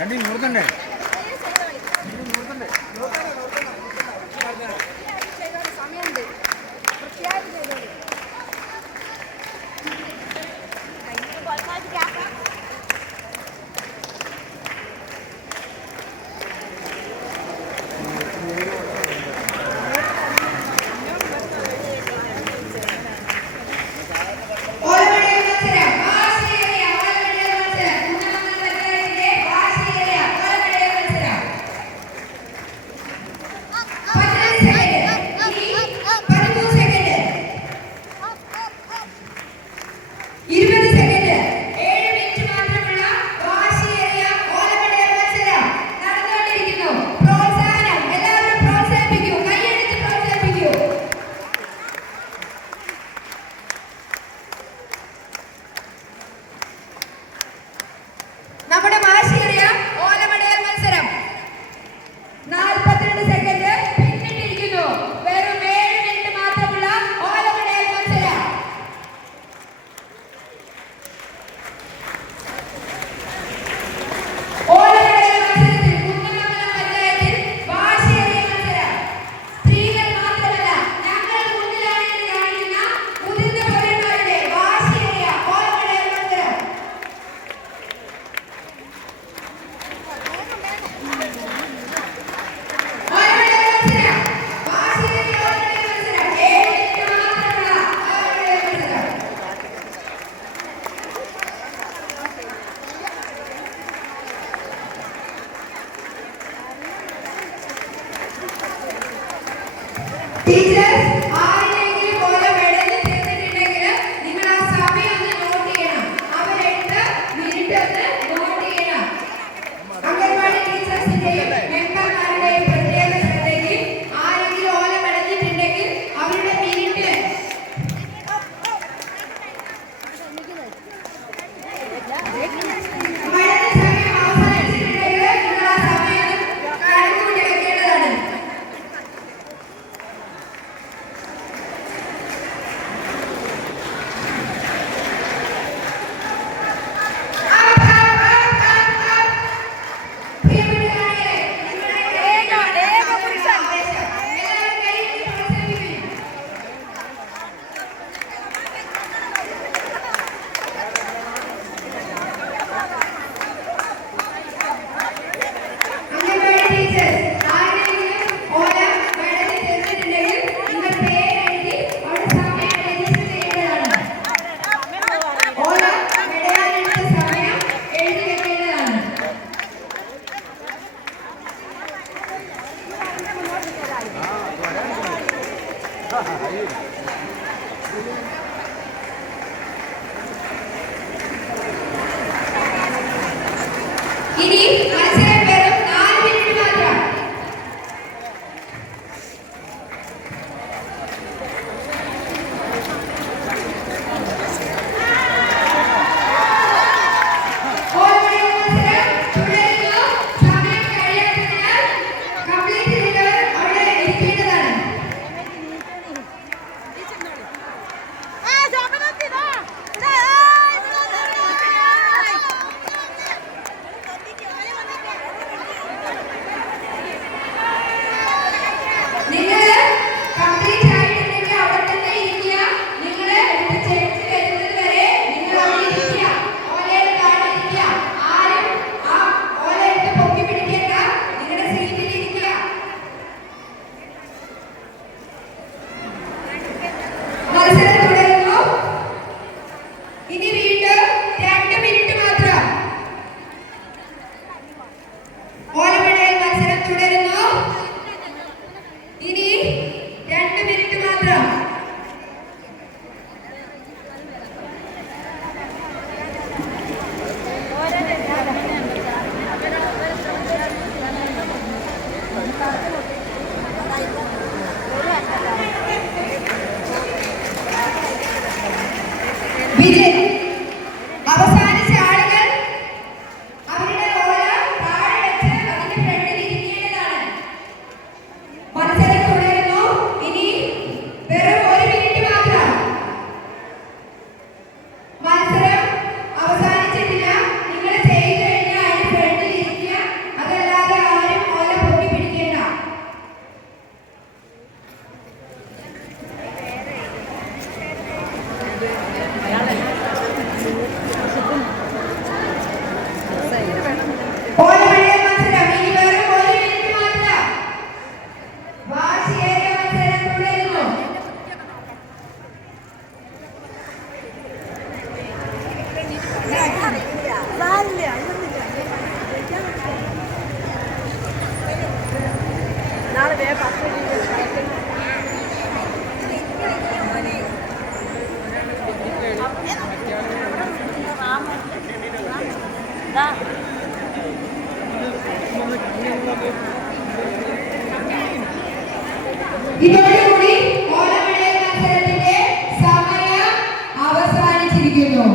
കണ്ടി നൂറുന്നുണ്ടേ സമയമുണ്ട് വൃത്തിയായിട്ട് ചെയ്തോളൂ. നമ്മുടെ വാശിയേറിയ ഓലമടയൽ മത്സരം 42 സെക്കൻഡ് പിന്നിട്ടിരിക്കുന്നു. വെറും 7 മിനിറ്റ് മാത്രമുള്ള ഓലമടയൽ മത്സരം. ഓലമടയൽ മത്സരത്തിൽ കുന്നമംഗലം പഞ്ചായത്തിൽ വാശിയേറിയ മത്സരം. സ്ത്രീകൾ മാത്രമല്ല, ഞങ്ങൾ മുന്നിലാണ് എന്ന് കാണിക്കുന്ന മുതിർന്ന പൗരന്മാരുടെ വാശിയേറിയ ഓലമടയൽ മത്സരം. ടീച്ചേഴ്സ് ആരെങ്കിലും പോലെ മെഡലിൽ ചേർന്നിട്ടുണ്ടെങ്കിൽ നിങ്ങൾ ആ സമയം ഒന്ന് നോട്ട് ചെയ്യണം. അവർ 8 മിനിറ്റ് ഒന്ന് നോട്ട് ചെയ്യണം. അംഗൻവാടി ടീച്ചേഴ്സിന്റെയും മെമ്പർമാരുടെയും പ്രത്യേക ശ്രദ്ധയ്ക്ക് ആരെങ്കിലും ഓല മെഡലിട്ടുണ്ടെങ്കിൽ അവരുടെ മിനിറ്റ് മെഡൽ സമയം അവസാനിച്ചിട്ടുണ്ടെങ്കിൽ നിങ്ങൾ ആ സമയം കണക്കൂട്ടി വെക്കേണ്ടതാണ്. ഇനി മത്സരം വെറും 4 മിനിറ്റ് മാത്രം. ഓലമടയൽ മത്സരം തുടരുന്നു. സമയം കഴിയാത്തതിനാൽ കംപ്ലീറ്റ് ചെയ്തവർ അവിടെ ഇരിക്കേണ്ടതാണ്. ഇതോടുകൂടി ഓലമെഴുതൽ മത്സരത്തിന്റെ സമയം അവസാനിച്ചിരിക്കുന്നു.